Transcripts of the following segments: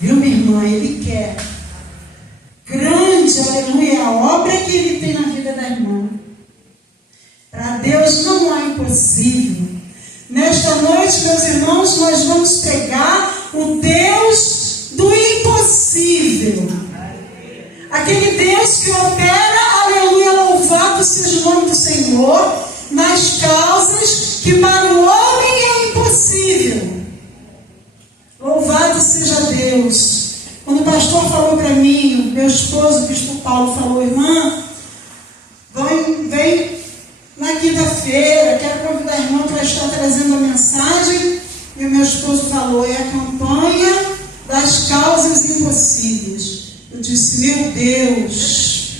Viu, minha irmã? Ele quer. Grande, aleluia, é a obra que Ele tem na vida da irmã. Para Deus não há impossível. Nesta noite, meus irmãos, nós vamos pegar o Deus do impossível. Aquele Deus que opera, aleluia, louvado seja o nome do Senhor, nas causas que para o homem é impossível. Louvado seja Deus. Quando o pastor falou para mim, meu esposo, o bispo Paulo, falou: irmã, vem na quinta-feira, quero convidar a irmã para estar trazendo a mensagem. E o meu esposo falou: é a campanha das causas impossíveis. Eu disse: meu Deus,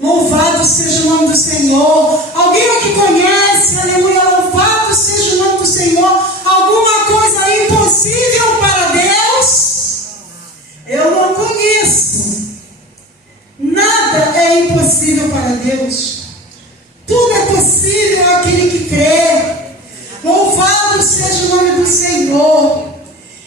louvado seja o nome do Senhor. Alguém aqui conhece, aleluia, louvado seja o nome do Senhor, alguma coisa impossível para Deus? Eu não conheço. Nada é impossível para Deus. Tudo é possível àquele que crê. Louvado seja o nome do Senhor.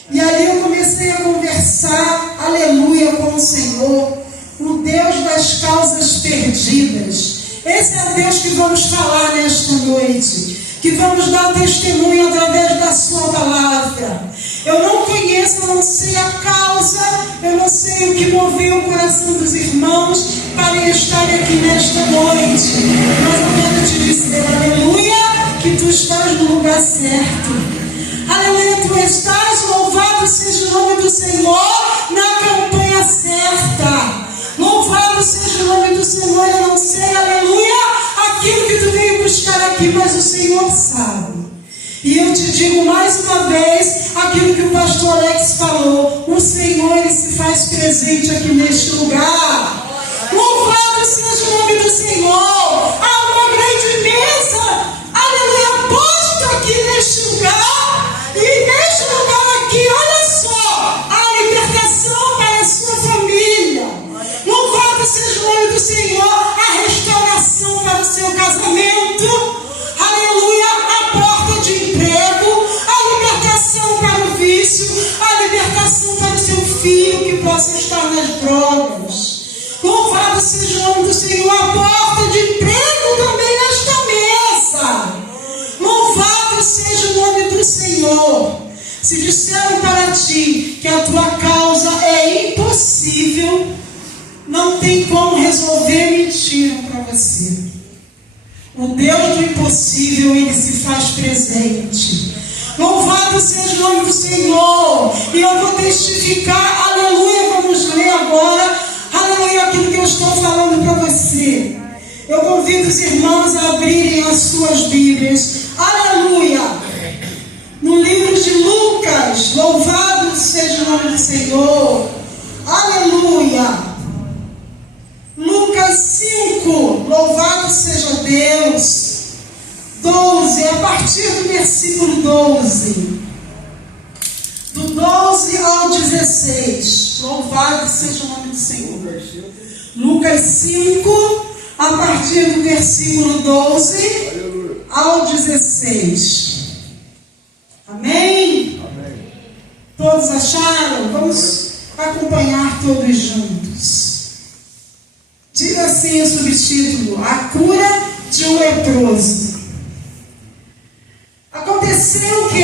E ali eu comecei a conversar, aleluia, com o Senhor, o Deus das causas perdidas. Esse é o Deus que vamos falar nesta noite, que vamos dar testemunho através da sua palavra. Eu não conheço, eu não sei a causa, eu não sei o que moveu o coração dos irmãos para estar aqui nesta noite, mas eu quero te dizer, aleluia, que tu estás no lugar certo. Aleluia, tu estás, louvado seja o nome do Senhor, na campanha certa. Louvado seja o nome do Senhor. Eu não sei, aleluia, aquilo que tu veio buscar aqui, mas o Senhor sabe. E eu te digo mais uma vez, aquilo que o pastor Alex falou: o Senhor, Ele se faz presente aqui neste lugar. Louvado seja o nome do Senhor. Há uma grande mesa, aleluia, posta aqui neste lugar. E neste lugar aqui, olha só, a libertação para a sua família. Louvado seja o nome do Senhor. A restauração para o seu casamento. Aleluia, a porta de emprego. A libertação para o vício. A libertação para o seu filho que possa estar nas drogas. Louvado seja o nome do Senhor. A porta de emprego também nesta mesa. Louvado seja o nome do Senhor. Se disseram para ti que a tua causa é impossível, não tem como resolver, mentiram para você. O Deus do impossível, Ele se faz presente. Louvado seja o nome do Senhor. E eu vou testificar, aleluia, vamos ler agora, aleluia, aquilo que eu estou falando para você. Eu convido os irmãos a abrirem as suas Bíblias, aleluia, no livro de Lucas. Louvado seja o nome do Senhor, aleluia. Lucas 5, louvado seja Deus. 12, a partir do versículo 12. Do 12 ao 16. Louvado seja o nome do Senhor. Lucas 5, a partir do versículo 12 ao 16. Amém? Amém. Todos acharam? Vamos acompanhar todos juntos. Diga assim o subtítulo: a cura de um leproso. Aconteceu que,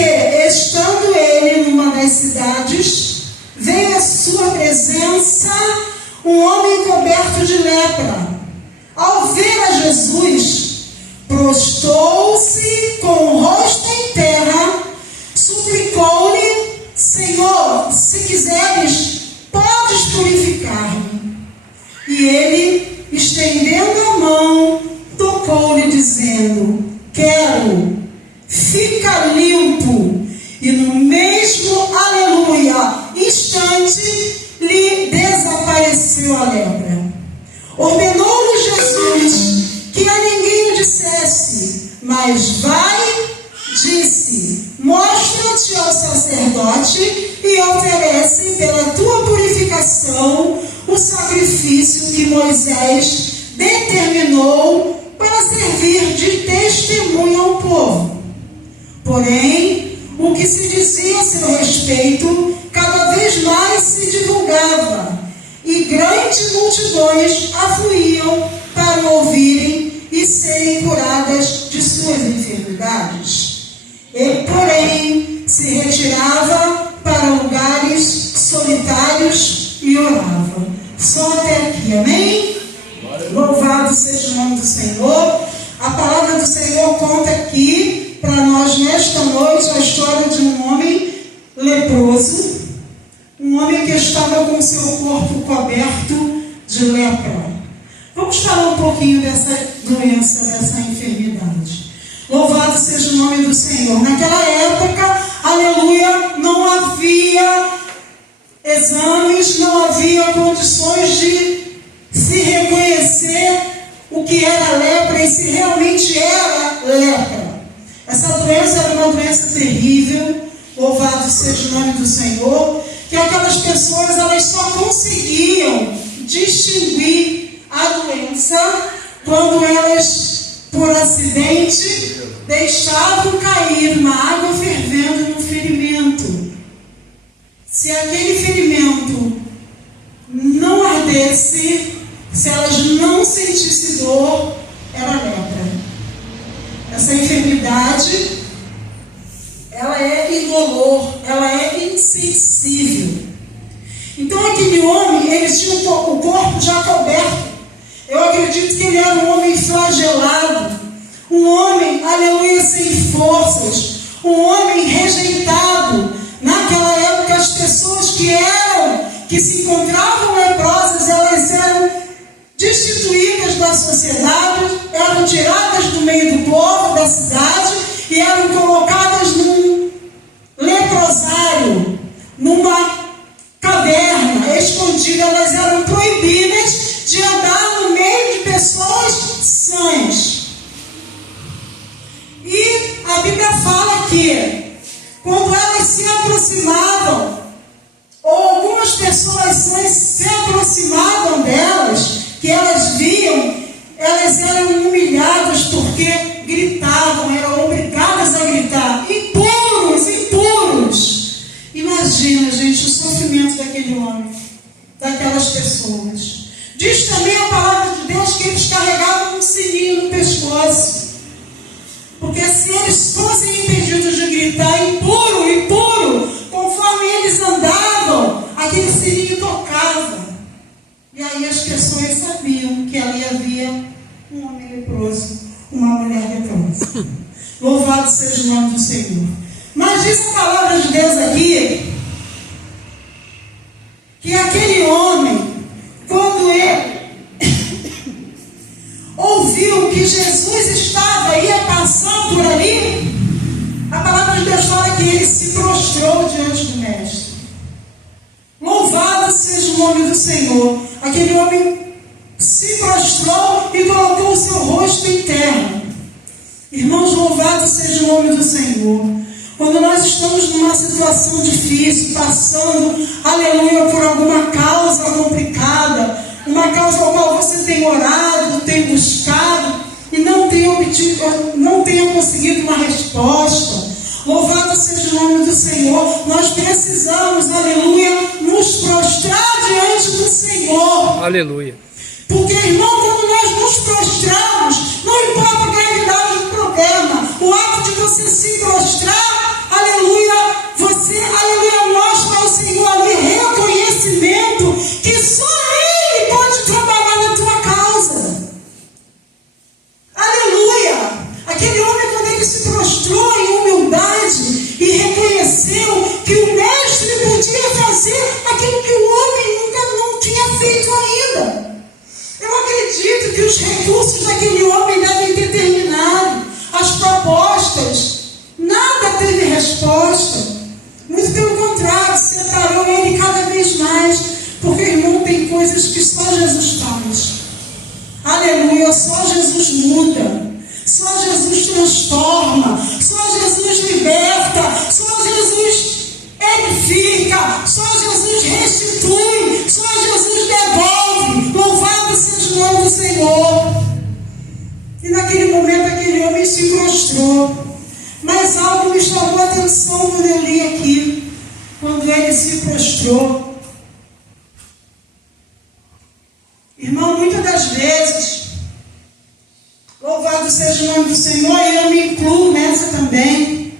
estando ele numa das cidades, veio à sua presença um homem coberto de lepra. Ao ver a Jesus, prostou-se com o rosto em terra, suplicou-lhe: Senhor, se quiseres, podes purificar-me. E ele, estendendo a mão, tocou-lhe, dizendo: quero, fica limpo. E no mesmo, aleluia, instante, lhe desapareceu a lepra. Ordenou-lhe Jesus que a ninguém o dissesse, mas vai, disse: mostra-te ao sacerdote e oferece pela tua purificação o sacrifício que Moisés determinou para servir de testemunho ao povo. Porém, o que se dizia a seu respeito cada vez mais grandes multidões afluíam para ouvirem e serem curadas de suas enfermidades. Ele, porém, se retirava para lugares solitários e orava. Só até aqui, amém? Louvado seja o nome do Senhor. A palavra do Senhor conta aqui para nós nesta noite a história de um homem leproso, um homem que estava com seu corpo coberto de lepra. Vamos falar um pouquinho dessa doença, dessa enfermidade. Louvado seja o nome do Senhor. Naquela época, aleluia, não havia exames, não havia condições de se reconhecer o que era lepra e se realmente era lepra. Essa doença era uma doença terrível, louvado seja o nome do Senhor, que aquelas pessoas elas só conseguiam distinguir a doença quando elas, por acidente, deixavam cair uma água fervendo no ferimento. Se aquele ferimento não ardesse, se elas não sentissem dor, era lepra. Essa enfermidade, ela é indolor, ela é insensível. Então aquele homem, ele tinha o corpo já coberto. Eu acredito que ele era um homem flagelado, um homem, aleluia, sem forças, um homem rejeitado. Naquela época, as pessoas que se encontravam leprosas, elas eram destituídas da sociedade, eram tiradas do meio do povo, da cidade, e eram colocadas num leprosário, numa caverna, escondida. Elas eram proibidas de andar no meio de pessoas sãs. E a Bíblia fala que quando elas se aproximavam, ou algumas pessoas sãs se aproximavam delas, que elas viam, elas eram humilhadas porque gritavam, eram obrigadas a gritar: impuros, impuros. Imagina, gente, o sofrimento daquele homem, daquelas pessoas. Diz também a palavra de Deus que eles carregavam um sininho no pescoço, porque se eles fossem impedidos de gritar impuro, impuro, conforme eles andavam, aquele sininho tocava. E aí as pessoas sabiam que ali havia um homem leproso, uma mulher leprosa. Louvado seja o nome do Senhor. Mas diz a palavra de Deus aqui, que aquele homem, quando ele ouviu que Jesus ia passar por ali, a palavra de Deus fala que ele se prostrou diante do Mestre. Louvado seja o nome do Senhor. Aquele homem se prostrou e colocou o seu rosto em terra. Irmãos, louvado seja o nome do Senhor. Quando nós estamos numa situação difícil, passando, aleluia, por alguma causa complicada, uma causa ao qual você tem orado, tem buscado e não tenha conseguido uma resposta, louvado seja o nome do Senhor. Nós precisamos, aleluia, nos prostrar diante do Senhor. Aleluia. Porque, irmão, quando nós nos prostramos, não importa a gravidade do problema, o ato de você se prostrar, aleluia, você, aleluia, mostra ao Senhor ali reconhecimento que só Ele pode trabalhar na tua causa. Aleluia! Aquele homem, quando ele se prostrou em humildade e reconheceu que o Mestre podia fazer aquilo que o homem não tinha feito ainda. Eu acredito que os recursos daquele homem devem ter terminado. As propostas, nada teve resposta. Muito pelo contrário, separou ele cada vez mais. Porque, irmão, tem coisas que só Jesus faz. Aleluia, só Jesus muda. Só Jesus transforma. Só Jesus liberta. Só Jesus edifica. Só Jesus restitui. Só Jesus devolve. Louvado seja o nome do Senhor. E naquele momento aquele homem se prostrou. Mas algo me chamou a atenção quando eu li aqui. Quando ele se prostrou, seja o nome do Senhor, e eu me incluo nessa também.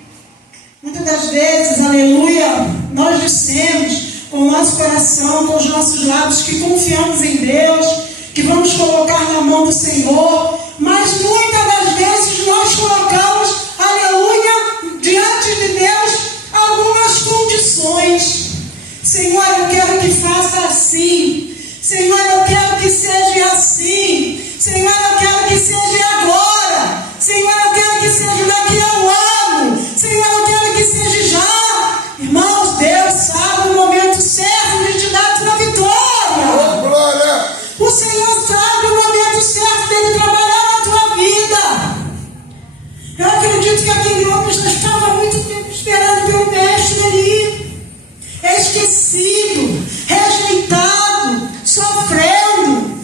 Muitas das vezes, aleluia, nós dissemos com o nosso coração, com os nossos lábios, que confiamos em Deus, que vamos colocar na mão do Senhor, mas muitas das vezes nós colocamos, aleluia, diante de Deus, algumas condições. Senhor, eu quero que faça assim. Senhor, eu quero que seja assim. Senhor, eu quero que seja agora. Senhor, eu quero que seja daqui a um ano. Senhor, eu quero que seja já. Irmãos, Deus sabe o momento certo de te dar a tua vitória. Oh, glória! O Senhor sabe o momento certo dele trabalhar na tua vida. Eu acredito que aquele homem já estava há muito tempo esperando pelo mestre ali, esquecido, rejeitado, sofrendo.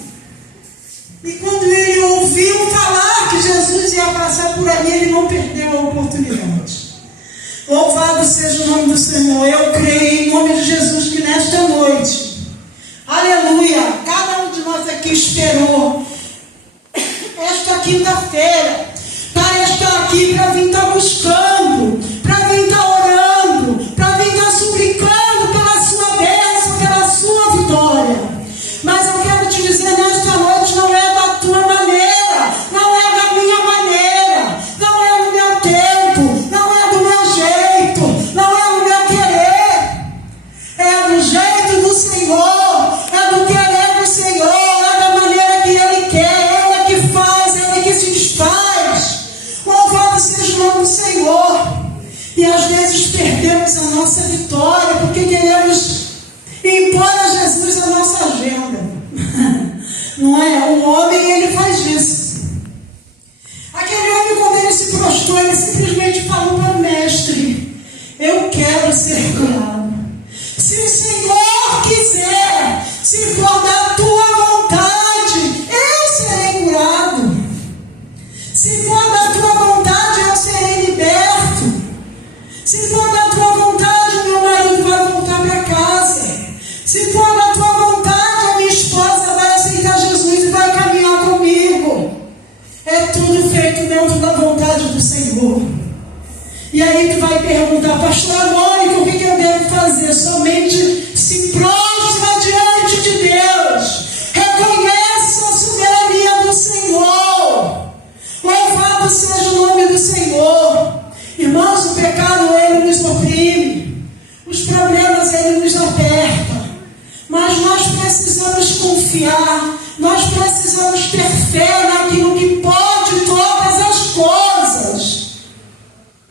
E quando ele ouviu falar que Jesus ia passar por ali, ele não perdeu a oportunidade. Louvado seja o nome do Senhor. Eu creio em nome de Jesus que nesta noite, aleluia, cada um de nós aqui esperou esta quinta-feira para estar aqui, para vir estar buscando, para vir estar orando, para vir estar suplicando pela sua bênção, pela sua vitória. Mas eu quero te dizer nesta noite, não é da tua maneira, não é da minha maneira, não é do meu tempo, não é do meu jeito, não é do meu querer, é do jeito do Senhor, é do querer do Senhor, é da maneira que Ele quer, Ele é que faz, Ele é que se desfaz. Louvado seja o nome do Senhor. E às vezes perdemos a nossa vitória porque queremos impor a Jesus a nossa agenda. Não é? O homem, ele faz isso. Aquele homem, quando ele se prostrou, ele simplesmente falou para o mestre: eu quero ser curado. Se o Senhor quiser, se for da tua vontade, eu serei curado. Se for da tua vontade, eu serei liberto. Se for da tua vontade, meu marido vai voltar para casa. Se for da tua vontade, a minha esposa vai aceitar Jesus e vai caminhar comigo. É tudo feito dentro da vontade do Senhor. E aí tu vai perguntar: pastor Mônica, o que eu devo fazer? Somente se prostra diante de Deus. Reconhece a soberania do Senhor. Louvado seja o nome do Senhor. Irmãos, o pecado, ele nos oprime. Os problemas, ele nos aperta. Mas nós precisamos confiar. Nós precisamos ter fé naquilo que pode todas as coisas.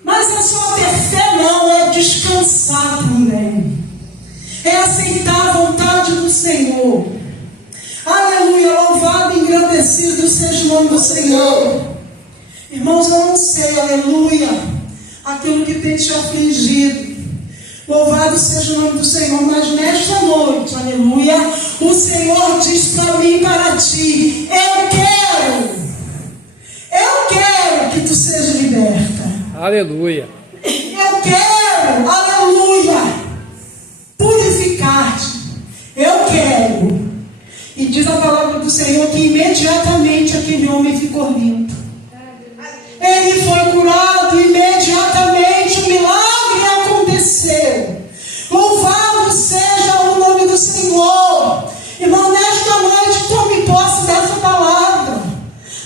Mas é só ter fé, não. É descansar também. É aceitar a vontade do Senhor. Aleluia. Louvado e engrandecido seja o nome do Senhor. Irmãos, eu não sei, aleluia, aquilo que tem te afligido. Louvado seja o nome do Senhor. Mas nesta noite, aleluia, o Senhor diz para mim e para ti: eu quero que tu seja liberta. Aleluia. Eu quero, aleluia, purificar-te. Eu quero. E diz a palavra do Senhor que imediatamente aquele homem ficou limpo. Ele foi curado, imediatamente o milagre aconteceu. Louvado seja o nome do Senhor. Irmão, nesta noite tome posse dessa palavra.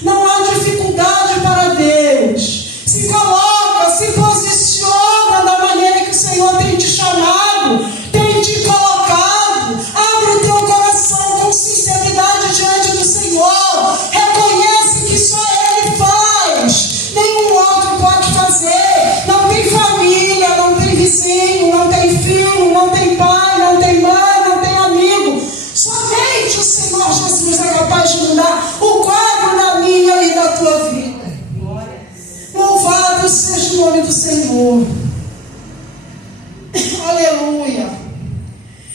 Não há dificuldade para Deus. Se coloca, se posiciona da maneira que o Senhor tem te chamado, tem te colocado. Abre o teu coração com sinceridade diante do Senhor. Reconhece que só Ele faz. Nenhum outro pode fazer. Não tem família, não tem vizinho, não tem filho, não tem pai, não tem mãe, não tem amigo. Somente o Senhor Jesus é capaz de mudar o quadro da minha e da tua vida. Louvado seja o nome do Senhor. Aleluia.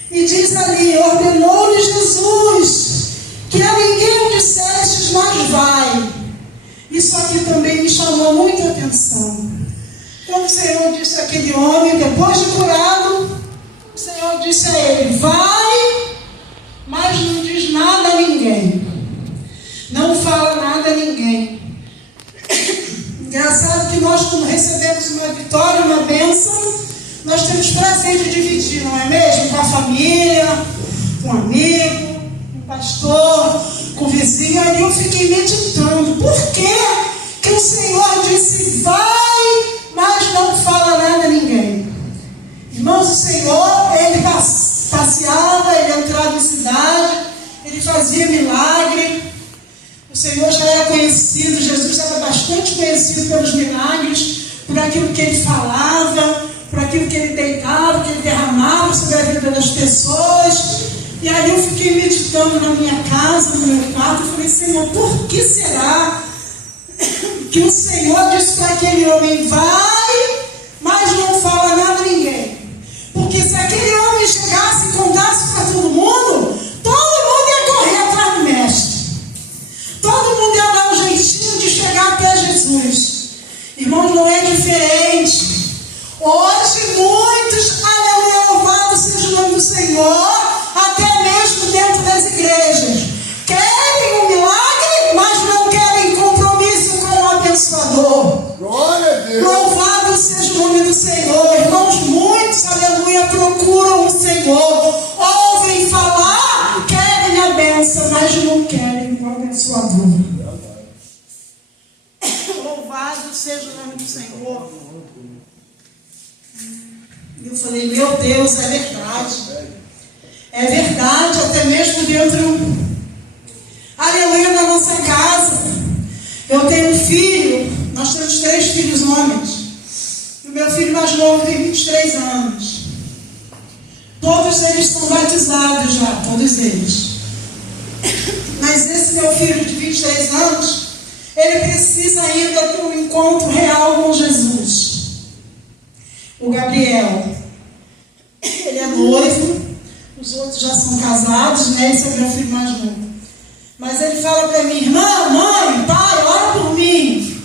E diz ali: ordenou-lhe Jesus que a ninguém dissestes, mas vai. Isso aqui também me chamou muita atenção. Então o Senhor disse àquele homem, depois de curado, o Senhor disse a ele: vai, mas não diz nada a ninguém. Não fala nada a ninguém. uma vitória, uma bênção, nós temos prazer de dividir, não é mesmo? Com a família, com um amigo, com o pastor, com o vizinho. Aí eu fiquei meditando, por que o Senhor disse, vai, mas não fala nada a ninguém? Irmãos, o Senhor, Ele passeava, Ele entrava em cidade, Ele fazia milagre. O Senhor já era conhecido, Jesus era bastante conhecido pelos milagres, por aquilo que Ele falava, por aquilo que Ele deitava, que Ele derramava sobre a vida das pessoas. E aí eu fiquei meditando na minha casa, no meu quarto, e falei, Senhor, por que será que o Senhor disse para aquele homem, vai, mas não fala nada a ninguém? Porque se aquele homem chegasse e contasse para todo mundo ia correr atrás do mestre. Todo mundo ia dar um jeitinho de chegar até Jesus. Irmãos, não é diferente. Hoje muitos, aleluia, louvado seja o nome do Senhor, até mesmo dentro das igrejas, querem um milagre, mas não querem compromisso com o abençoador. Glória a Deus. Louvado seja o nome do Senhor. Irmãos, muitos, aleluia, procuram o Senhor, ouvem falar, querem a bênção, mas não querem o abençoador. Louvado seja o nome do Senhor. Eu falei, meu Deus, é verdade. É verdade, até mesmo dentro, aleluia, na nossa casa. Eu tenho um filho, nós temos 3 filhos homens. O meu filho mais novo tem 23 anos. Todos eles são batizados já, todos eles. Mas esse meu filho de 23 anos, ele precisa ainda ter um encontro real com Jesus. O Gabriel, ele é noivo, os outros já são casados, né? Esse é o meu filho mais novo. Mas ele fala para mim, irmã, mãe, pai, ora por mim.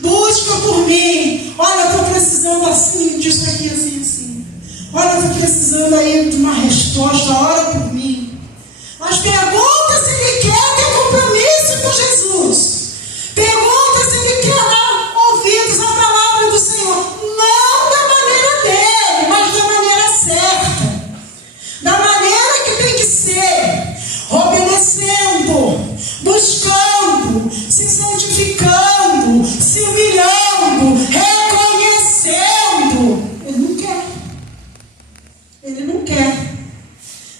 Busca por mim. Olha, eu estou precisando assim, disso aqui, assim, assim. Olha, eu estou precisando aí de uma resposta, ora por mim. Mas pergunta se ele quer ter compromisso com Jesus. Pergunta se ele quer dar ouvidos à palavra do Senhor. Não da maneira dele, mas da maneira certa. Da maneira que tem que ser. Obedecendo, buscando, se santificando, se humilhando, reconhecendo. Ele não quer. Ele não quer.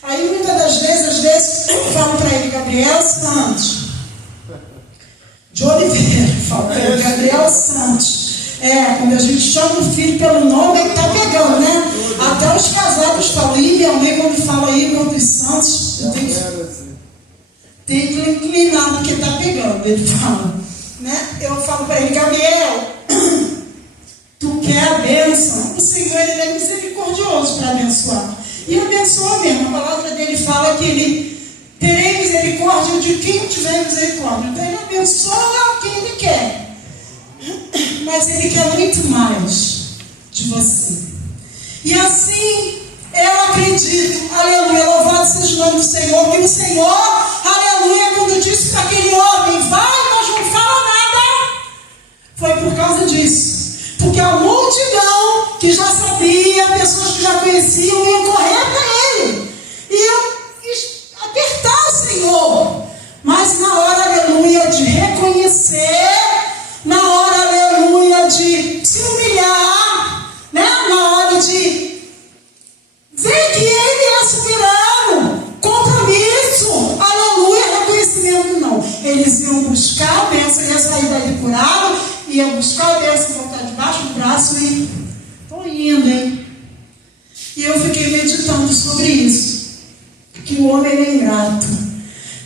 Aí muitas das vezes, às vezes, eu falo para ele, Gabriel Santos, de Oliveira, falo para ele, Gabriel Santos. Quando a gente chama o filho pelo nome, ele está pegando, né? Até os casados falam, e minha mãe, quando fala Igor dos Santos, tem que inclinar, porque está pegando, ele fala. Né? Eu falo para ele, Gabriel, tu quer a bênção? O Senhor, ele é misericordioso para abençoar. E abençoa mesmo. A palavra dele fala que ele terei misericórdia de quem tiver misericórdia. Então ele abençoa quem ele quer. Mas ele quer muito mais de você. E assim, eu acredito, aleluia, louvado seja o nome do Senhor, que o Senhor, aleluia, quando disse para aquele homem, vai, mas não fala nada, foi por causa disso. Porque a multidão que já sabia, pessoas que já conheciam, iam correr para ele. Iam apertar o Senhor. Mas na hora, aleluia, de reconhecer, na hora, aleluia, de se humilhar, né? Na hora de ver que ele é soberano, compromisso, aleluia, reconhecimento não. Eles iam buscar a bênção, ia sair dali curado, ia buscar a bênção, voltar debaixo do braço e estou indo, hein? E eu fiquei meditando sobre isso, que o homem é ingrato.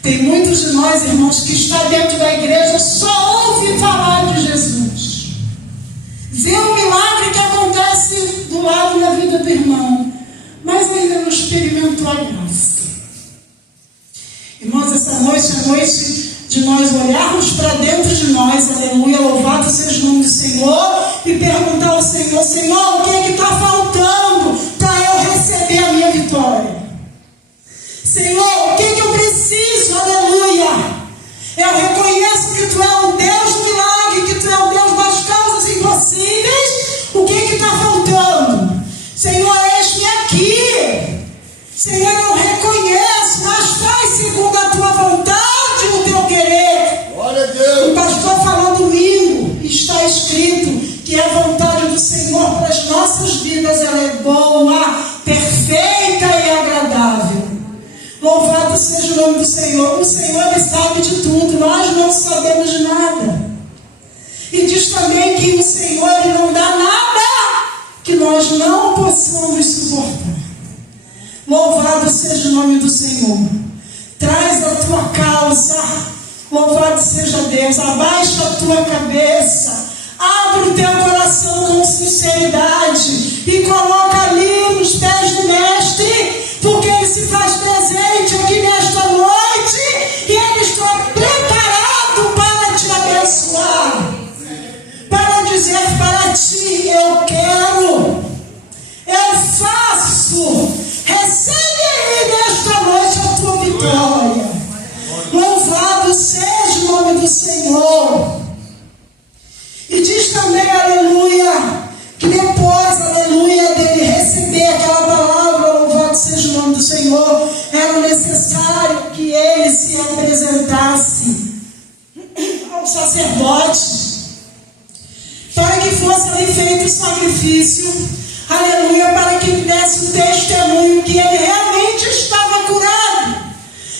Tem muitos de nós, irmãos, que está dentro da igreja, só ouve falar de Jesus. Vê o milagre que acontece do lado da vida do irmão, mas ainda não experimentou a graça. Irmãos, essa noite é noite de nós olharmos para dentro de nós, aleluia, louvado seja o nome do Senhor, e perguntar ao Senhor, Senhor, o que é que está faltando para eu receber a minha vitória? Senhor, o que é que eu preciso, aleluia? Eu reconheço que Tu é o Deus do milagre, que Tu é o Deus das causas impossíveis, Senhor, eu reconheço, mas faz segundo a tua vontade o teu querer. Glória a Deus. O pastor falou domingo, está escrito que a vontade do Senhor para as nossas vidas ela é boa, perfeita e agradável. Louvado seja o nome do Senhor. O Senhor, Ele sabe de tudo, nós não sabemos de nada. E diz também que o Senhor, Ele não dá nada que nós não possamos suportar. Louvado seja o nome do Senhor. Traz a tua causa. Louvado seja Deus. Abaixa a tua cabeça. Abre o teu coração com sinceridade e coloca ali nos pés do Mestre, porque Ele se faz presente aqui nesta noite e Ele está preparado para te abençoar, para dizer para ti: eu quero, eu faço. Recebe aí nesta noite a tua vitória. Louvado seja o nome do Senhor. E diz também, aleluia, que depois, aleluia, dele receber aquela palavra, louvado seja o nome do Senhor, era necessário que ele se apresentasse ao sacerdote, para que fosse ali feito o sacrifício, aleluia, para que ele desse o testemunho que ele realmente estava curado.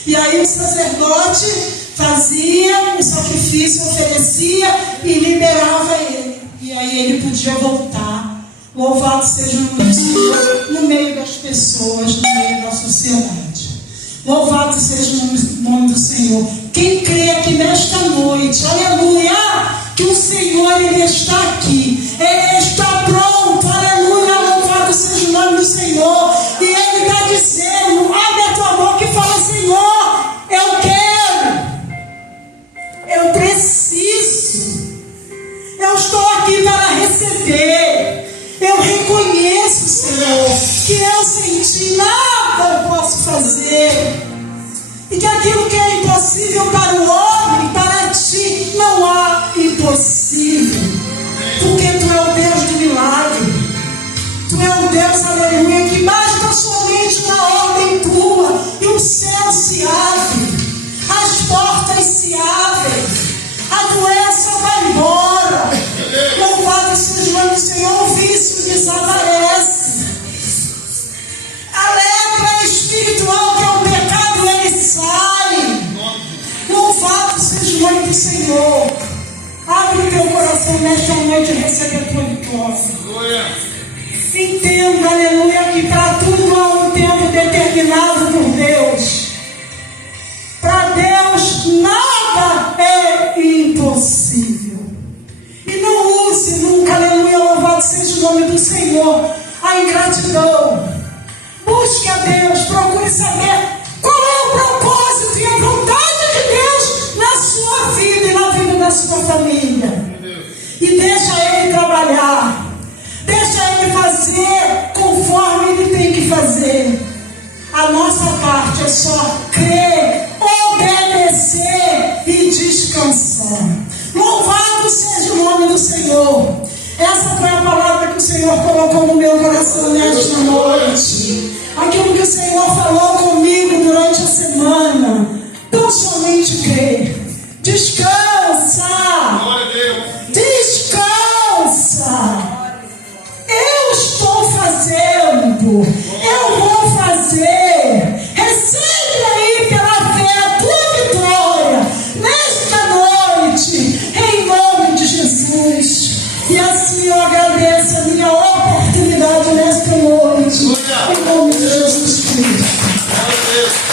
E aí o sacerdote fazia um sacrifício, oferecia e liberava ele. E aí ele podia voltar. Louvado seja o nome do Senhor no meio das pessoas, no meio da sociedade. Louvado seja o nome do Senhor. Quem crê aqui nesta noite, aleluia, que o Senhor, Ele está aqui. Ele está pronto, aleluia, louvado seja o nome do Senhor. E Ele está dizendo, abre a tua boca e fala: Senhor, eu quero. Eu preciso. Eu estou aqui para receber. Eu reconheço, Senhor, que eu sem ti nada eu posso fazer. E que aquilo que é impossível para o homem, para ti não há impossível. Porque tu é o Deus do milagre. Tu é o Deus, aleluia, que basta somente uma ordem tua e o céu se abre. As portas se abrem, a doença vai embora. Louvado seja o nome do Senhor, o vício desaparece. A lepra espiritual, que é o pecado, ele sai. Louvado seja o nome do Senhor. Abre o teu coração nesta noite e recebe a tua vitória. Entenda, aleluia, que para tudo há um tempo determinado por Deus. Para Deus nada é impossível. E não use nunca, aleluia, louvado seja o nome do Senhor, a ingratidão. Busque a Deus, procure saber qual é o propósito e a vontade de Deus na sua vida e na vida da sua família. E deixa Ele trabalhar. Deixa Ele fazer conforme Ele tem que fazer. A nossa parte é só crer, obedecer e descansar. Louvado seja o nome do Senhor. Essa foi a palavra que o Senhor colocou no meu coração nesta noite. Aquilo que o Senhor falou comigo durante a semana. Tão somente crer. Descansa. Descansa. Eu estou fazendo. Eu vou fazer. Recebe aí pela fé a tua vitória nesta noite, em nome de Jesus. E assim eu agradeço a minha oportunidade nesta noite, em nome de Jesus Cristo.